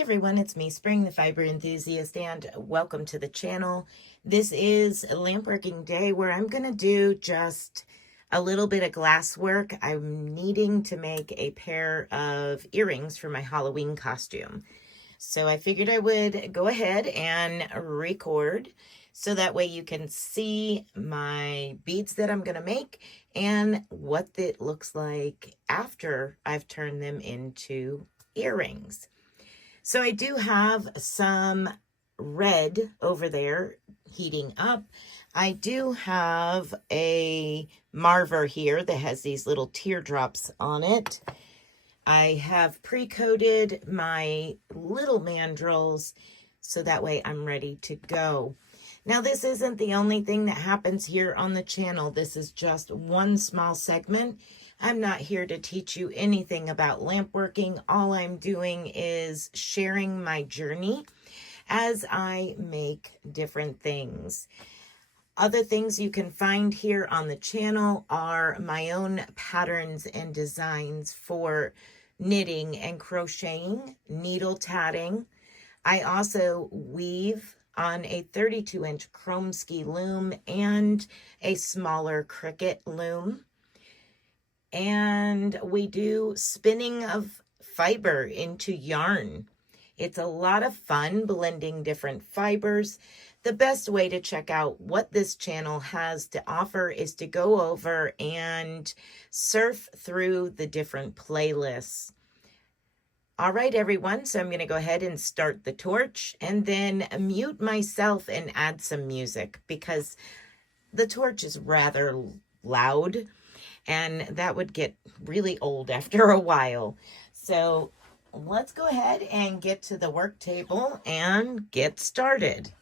Hey everyone, it's me, Spring, the fiber enthusiast, and welcome to the channel. This is Lampworking Day where I'm going to do just a little bit of glass work. I'm needing to make a pair of earrings for my Halloween costume. So I figured I would go ahead and record so that way you can see my beads that I'm going to make and what it looks like after I've turned them into earrings. So I do have some red over there heating up. I do have a marver here that has these little teardrops on it. I have pre-coated my little mandrels so that way I'm ready to go. Now, this isn't the only thing that happens here on the channel. This is just one small segment. I'm not here to teach you anything about lamp working. All I'm doing is sharing my journey as I make different things. Other things you can find here on the channel are my own patterns and designs for knitting and crocheting, needle tatting. I also weave on a 32-inch chrome ski loom and a smaller Cricut loom. And we do spinning of fiber into yarn. It's a lot of fun blending different fibers. The best way to check out what this channel has to offer is to go over and surf through the different playlists. All right, everyone, so I'm going to go ahead and start the torch and then mute myself and add some music because the torch is rather loud. And that would get really old after a while. So let's go ahead and get to the work table and get started.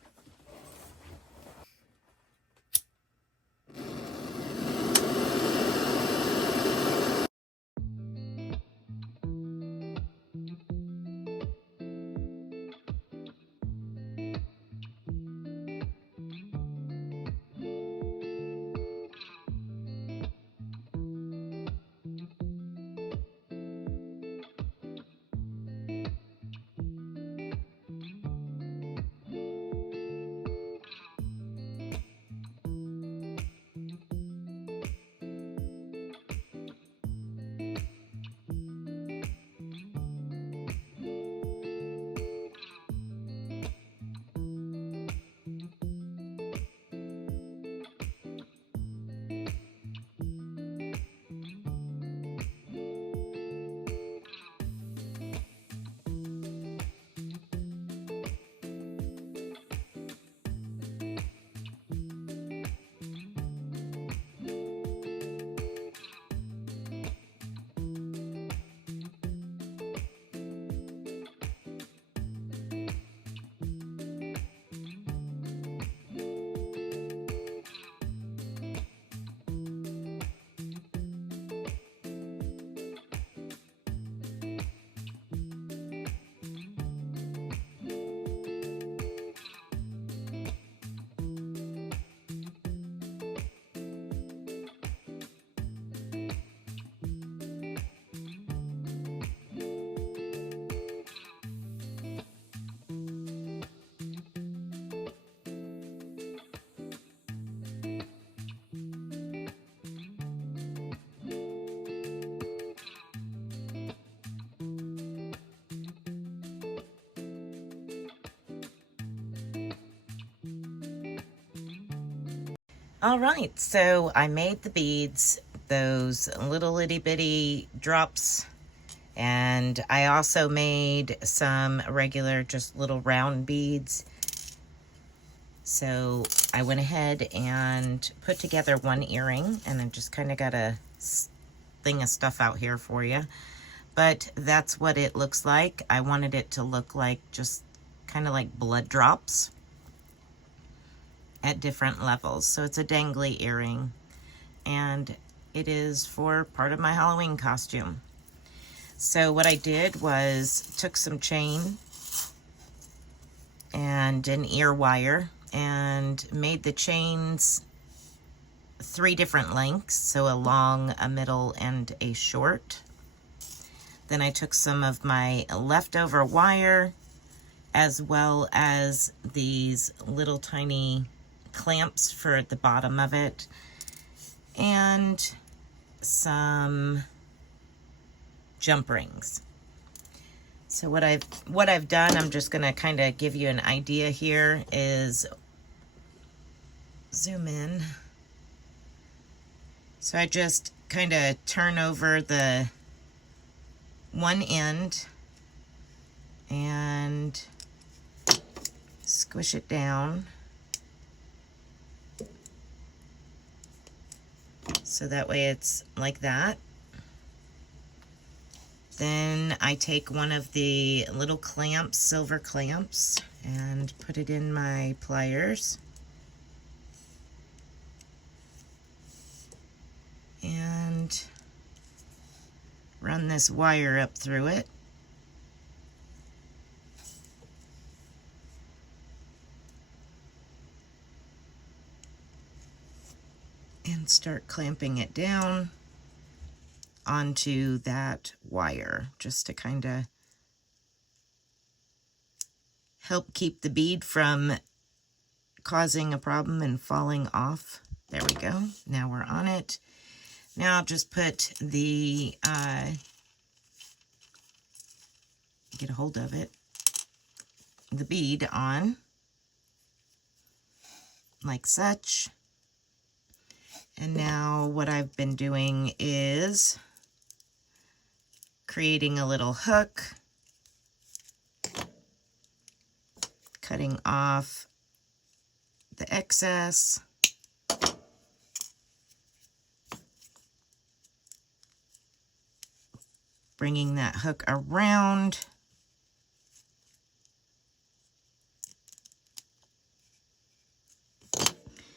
All right, so I made the beads, those little itty bitty drops, and I also made some regular just little round beads. So I went ahead and put together one earring, and I just kind of got a thing of stuff out here for you. But that's what it looks like. I wanted it to look like just kind of like blood drops at different levels. So it's a dangly earring, and it is for part of my Halloween costume. So what I did was took some chain and an ear wire and made the chains 3 different lengths, so a long, a middle, and a short. Then I took some of my leftover wire as well as these little tiny clamps for the bottom of it, and some jump rings. So what I've done, I'm just going to kind of give you an idea here, is zoom in. So I just kind of turn over the one end and squish it down so that way it's like that. Then I take one of the little clamps, silver clamps, and put it in my pliers. And run this wire up through it. And start clamping it down onto that wire, just to kind of help keep the bead from causing a problem and falling off. There we go. Now we're on it. Now I'll just put the, get a hold of it, the bead on, like such. And now what I've been doing is creating a little hook, cutting off the excess, bringing that hook around,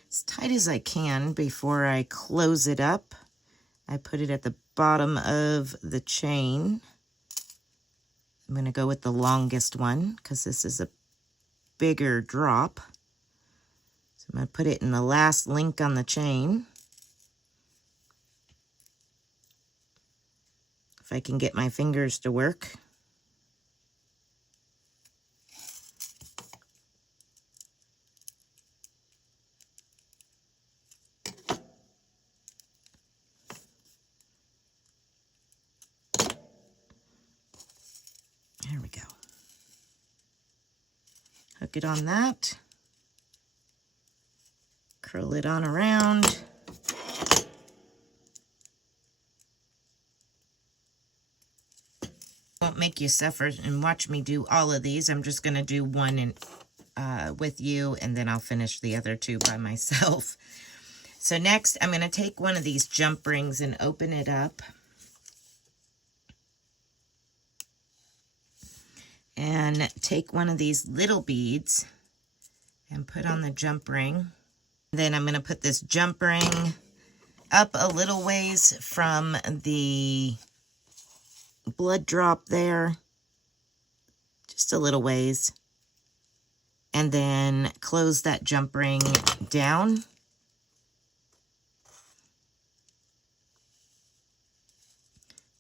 as tight as I can before I close it up. I put it at the bottom of the chain. I'm going to go with the longest one because this is a bigger drop. So I'm going to put it in the last link on the chain. If I can get my fingers to work. There we go. Hook it on that. Curl it on around. Won't make you suffer and watch me do all of these. I'm just going to do one with you, and then I'll finish the other two by myself. So next, I'm going to take one of these jump rings and open it up. And take one of these little beads and put on the jump ring. Then I'm going to put this jump ring up a little ways from the blood drop there, just a little ways, and then close that jump ring down.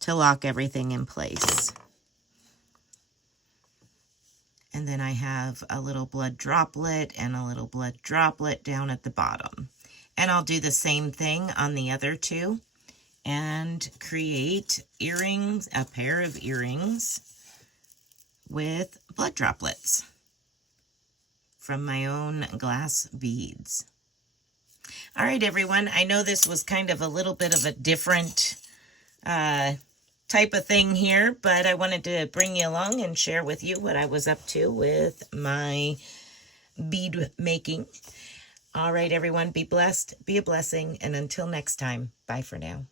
To lock everything in place. And then I have a little blood droplet and a little blood droplet down at the bottom. And I'll do the same thing on the other two and create earrings, a pair of earrings with blood droplets from my own glass beads. All right, everyone. I know this was kind of a little bit of a different type of thing here, but I wanted to bring you along and share with you what I was up to with my bead making. All right, everyone, be blessed, be a blessing, and until next time, bye for now.